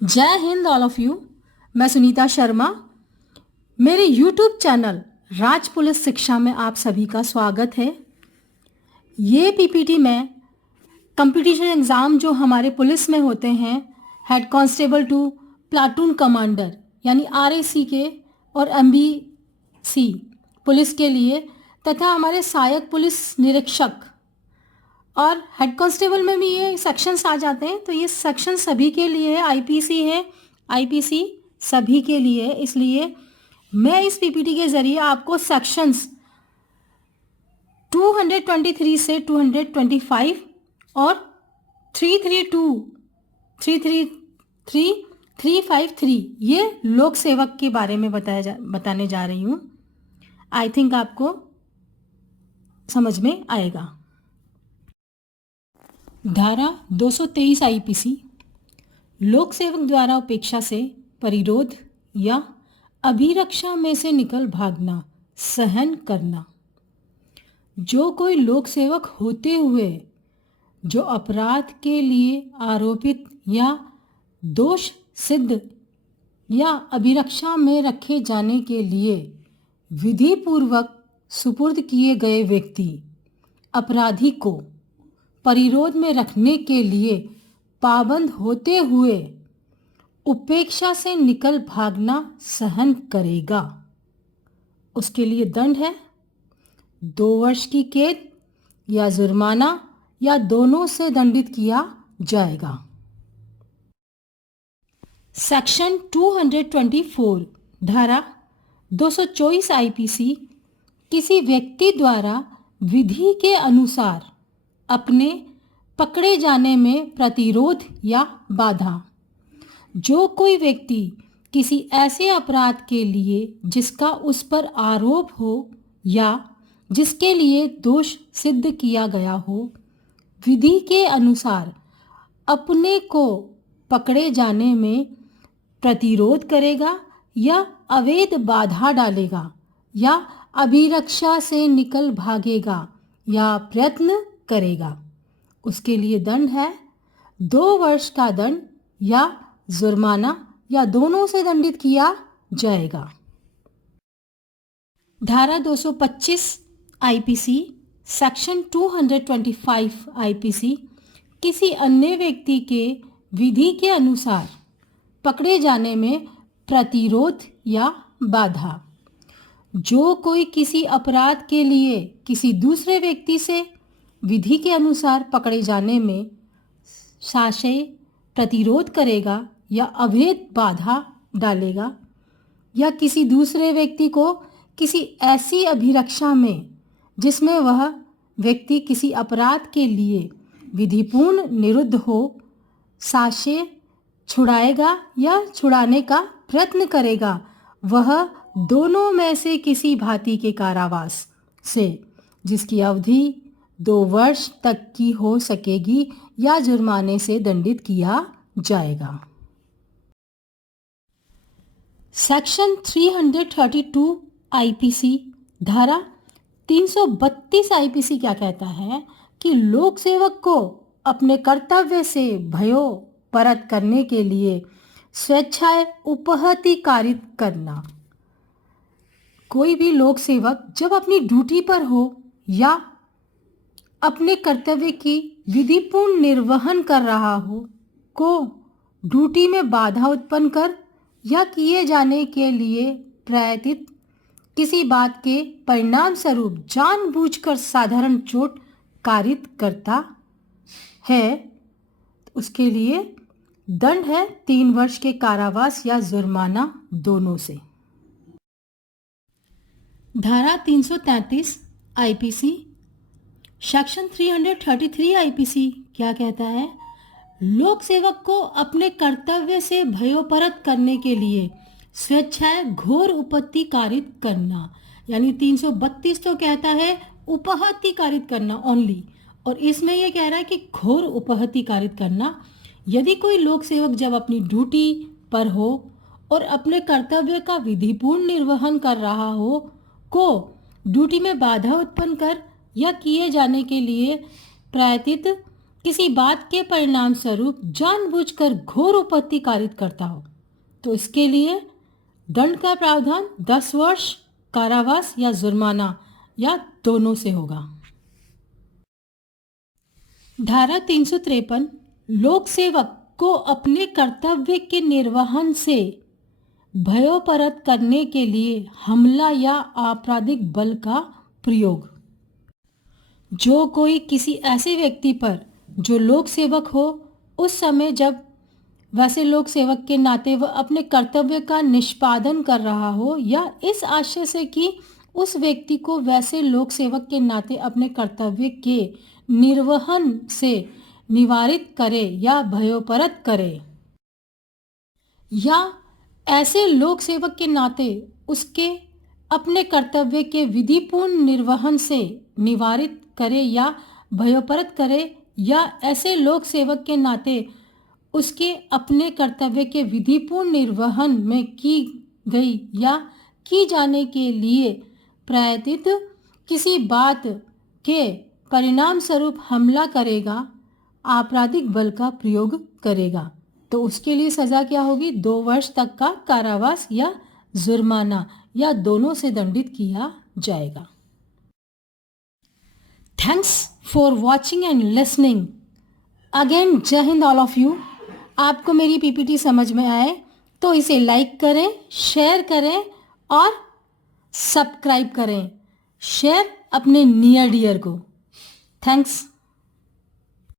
जय Hind all of you. मैं सुनीता शर्मा। मेरे यूट्यूब चैनल राज पुलिस शिक्षा में आप सभी का स्वागत है। ये पीपीटी में कंपटीशन एग्ज़ाम जो हमारे पुलिस में होते हैं, head constable to platoon commander यानी आरएसी के और एमबीसी पुलिस के लिए तथा हमारे सहायक पुलिस निरीक्षक और हेड कांस्टेबल में भी ये सेक्शंस आ जाते हैं। तो ये सेक्शन सभी के लिए है, आईपीसी है, आईपीसी सभी के लिए है। इसलिए मैं इस पीपीटी के ज़रिए आपको सेक्शंस 223 से 225 और 332, 333, 353 ये लोक सेवक के बारे में बताने जा रही हूँ। आई थिंक आपको समझ में आएगा। धारा 223 आईपीसी लोक सेवक द्वारा उपेक्षा से परिरोध या अभिरक्षा में से निकल भागना, सहन करना। जो कोई लोक सेवक होते हुए जो अपराध के लिए आरोपित या दोष सिद्ध या अभिरक्षा में रखे जाने के लिए विधि पूर्वक सुपुर्द किए गए व्यक्ति अपराधी को परिरोध में रखने के लिए पाबंद होते हुए उपेक्षा से निकल भागना सहन करेगा, उसके लिए दंड है 2 वर्ष की कैद या जुर्माना या दोनों से दंडित किया जाएगा। सेक्शन 224 धारा 224 आईपीसी किसी व्यक्ति द्वारा विधि के अनुसार अपने पकड़े जाने में प्रतिरोध या बाधा। जो कोई व्यक्ति किसी ऐसे अपराध के लिए जिसका उस पर आरोप हो या जिसके लिए दोष सिद्ध किया गया हो, विधि के अनुसार अपने को पकड़े जाने में प्रतिरोध करेगा या अवैध बाधा डालेगा या अभिरक्षा से निकल भागेगा या प्रयत्न करेगा, उसके लिए दंड है 2 वर्ष का दंड या जुर्माना या दोनों से दंडित किया जाएगा। धारा 225 आईपीसी सेक्शन 225 आईपीसी किसी अन्य व्यक्ति के विधि के अनुसार पकड़े जाने में प्रतिरोध या बाधा। जो कोई किसी अपराध के लिए किसी दूसरे व्यक्ति से विधि के अनुसार पकड़े जाने में साशय प्रतिरोध करेगा या अवैध बाधा डालेगा या किसी दूसरे व्यक्ति को किसी ऐसी अभिरक्षा में जिसमें वह व्यक्ति किसी अपराध के लिए विधिपूर्ण निरुद्ध हो, साशय छुड़ाएगा या छुड़ाने का प्रयत्न करेगा, वह दोनों में से किसी भांति के कारावास से जिसकी अवधि 2 वर्ष तक की हो सकेगी या जुर्माने से दंडित किया जाएगा। सेक्शन 332 आईपीसी धारा 332 आईपीसी क्या कहता है कि लोक सेवक को अपने कर्तव्य से भयोपरत करने के लिए स्वेच्छाएं उपहति कारित करना। कोई भी लोक सेवक जब अपनी ड्यूटी पर हो या अपने कर्तव्य की विधिपूर्ण निर्वहन कर रहा हो को ड्यूटी में बाधा उत्पन्न कर या किए जाने के लिए प्रयत्नित किसी बात के परिणाम स्वरूप जानबूझकर साधारण चोट कारित करता है, उसके लिए दंड है 3 वर्ष के कारावास या जुर्माना दोनों से। धारा 333 आईपीसी सेक्शन 333 आईपीसी क्या कहता है? लोक सेवक को अपने कर्तव्य से भयोपरत करने के लिए स्वेच्छाएं घोर उपहति कारित करना, यानी 332 तो कहता है उपहति कारित करना ओनली, और इसमें यह कह रहा है कि घोर उपहति कारित करना। यदि कोई लोक सेवक जब अपनी ड्यूटी पर हो और अपने कर्तव्य का विधिपूर्ण निर्वहन कर रहा हो को ड्यूटी में बाधा उत्पन्न कर या किए जाने के लिए प्रयत्नित किसी बात के परिणाम स्वरूप जानबूझकर घोर उपत्ति कारित करता हो तो इसके लिए दंड का प्रावधान 10 वर्ष कारावास या जुर्माना या दोनों से होगा। धारा 353 लोक सेवक को अपने कर्तव्य के निर्वहन से भयोपरत करने के लिए हमला या आपराधिक बल का प्रयोग। जो कोई किसी ऐसे व्यक्ति पर जो लोक सेवक हो उस समय जब वैसे लोक सेवक के नाते वह अपने कर्तव्य का निष्पादन कर रहा हो या इस आशय से कि उस व्यक्ति को वैसे लोक सेवक के नाते अपने कर्तव्य के निर्वहन से निवारित करे या भयोपरत करे या ऐसे लोक सेवक के नाते उसके अपने कर्तव्य के विधिपूर्ण निर्वहन से निवारित करे या भयोपरत करे या ऐसे लोक सेवक के नाते उसके अपने कर्तव्य के विधिपूर्ण निर्वहन में की गई या की जाने के लिए प्रयत्नित किसी बात के परिणाम स्वरूप हमला करेगा, आपराधिक बल का प्रयोग करेगा तो उसके लिए सजा क्या होगी? 2 वर्ष तक का कारावास या जुर्माना या दोनों से दंडित किया जाएगा। Thanks for watching and listening. Again जय हिंद ऑल ऑफ यू। आपको मेरी पीपीटी समझ में आए तो इसे लाइक करें, शेयर करें और सब्सक्राइब करें। शेयर अपने नियर डियर को। थैंक्स।